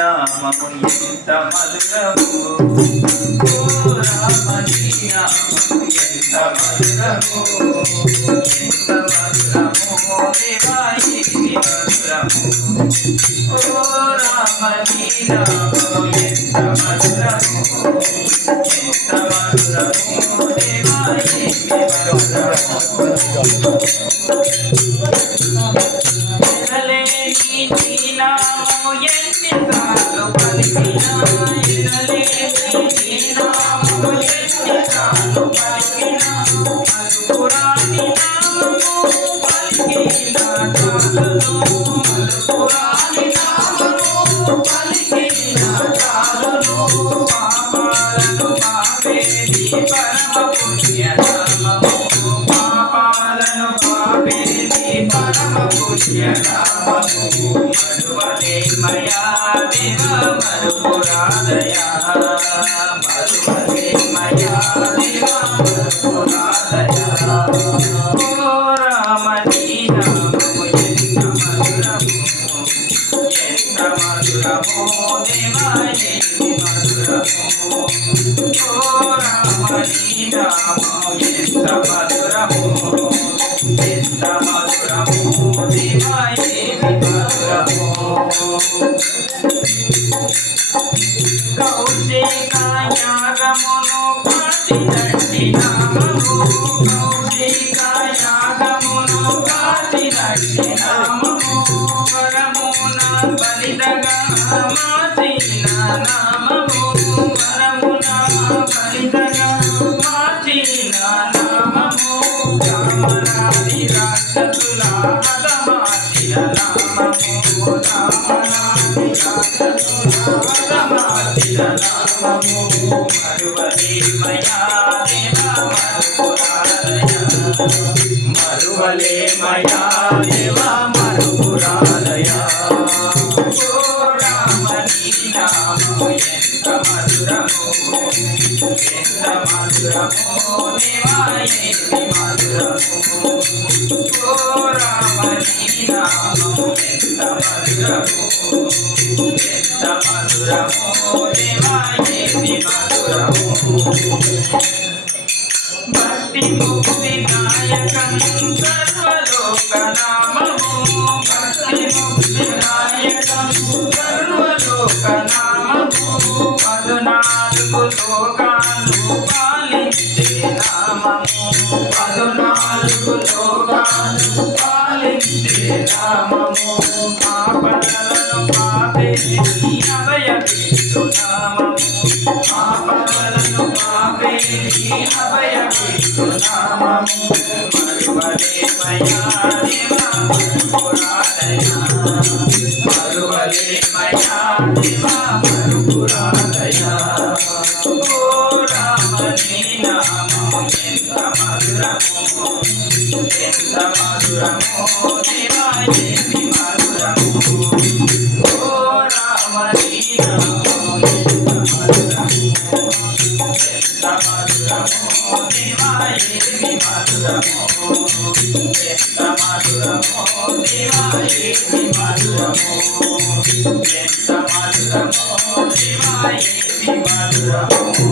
నామము ఎంత మధురము ఓ రామ నీ నామము ఎంత మధురము ఎంత మధురము దేవా ఇది మధురము ఓ రామ నీ నామము ఎంత మధురము ఎంత మధురము దేవా ఇది మధురము నామము ఎన్నిసార్లు పలికినా నామము ఎన్నిసార్లు పలికినా మధురాని నామము పలికినా చాలును మధురాని నామము పలికినా చాలును పాపాలను పాపేది పరమ పుణ్య నామము పాపాలను పాపేది పరమ పుణ్య నామము మరువలే మయా దేవ మరుపురాదయా మరువలే మయా దేవ మరుపురాదయా ఓ రామ నీ నామము ఎంత మధురము దేవా ఎంత మధురము ఓ రామ నీ నామము ఎంత మధురము ఎంత మధురము దేవా కౌశికాయాగమును కాచినట్టి నామము కౌశికాయాగమును కాచినట్టి నామము వరమున బలిదగా మార్చిన నామము వరమున బలిదగా మార్చిన నామము రామనాది రాక్షసుల హతమార్చిన నామము రామనాది రాక్షసుల హతమార్చిన నామము మరువలే మయా దేవ మరుపురాదయా మరువలే మయా దేవ మరుపురాదయా ఓ రామ నీ నామము ఎంత మధురము ఎంత మధురము దేవా ఎంత మధురము ఓ రామ నీ నామము ఎంత మధురము ఎంత మధురము దేవా ఎంత మధురము భక్తి ముక్తి నాయకం సర్వలోక నామము భక్తి ముక్తి నాయకం సర్వలోక నామము 14 లోకాలు పాలించే నామము 14 లోకాలు పాలించే నామము పాపలను పాపేసి అభయమిచ్చు నామము పాపలను పాపేసి అభయమిచ్చు నామము మరువలే మయా దేవ మరుపురాదయా మరువలే మయా దేవ మరుపురాదయా ఓ రామ నీ నామము ఎంత మధురము ఎంత మధురము దేవా ఎంత మధురము ఓ రామ నీ నామము ఎంత మధురము ఎంత మధురము దేవా ఎంత మధురము ఎంత మధురము దేవా ఎంత మధురము ఎంత మధురము దేవా ఎంత మధురము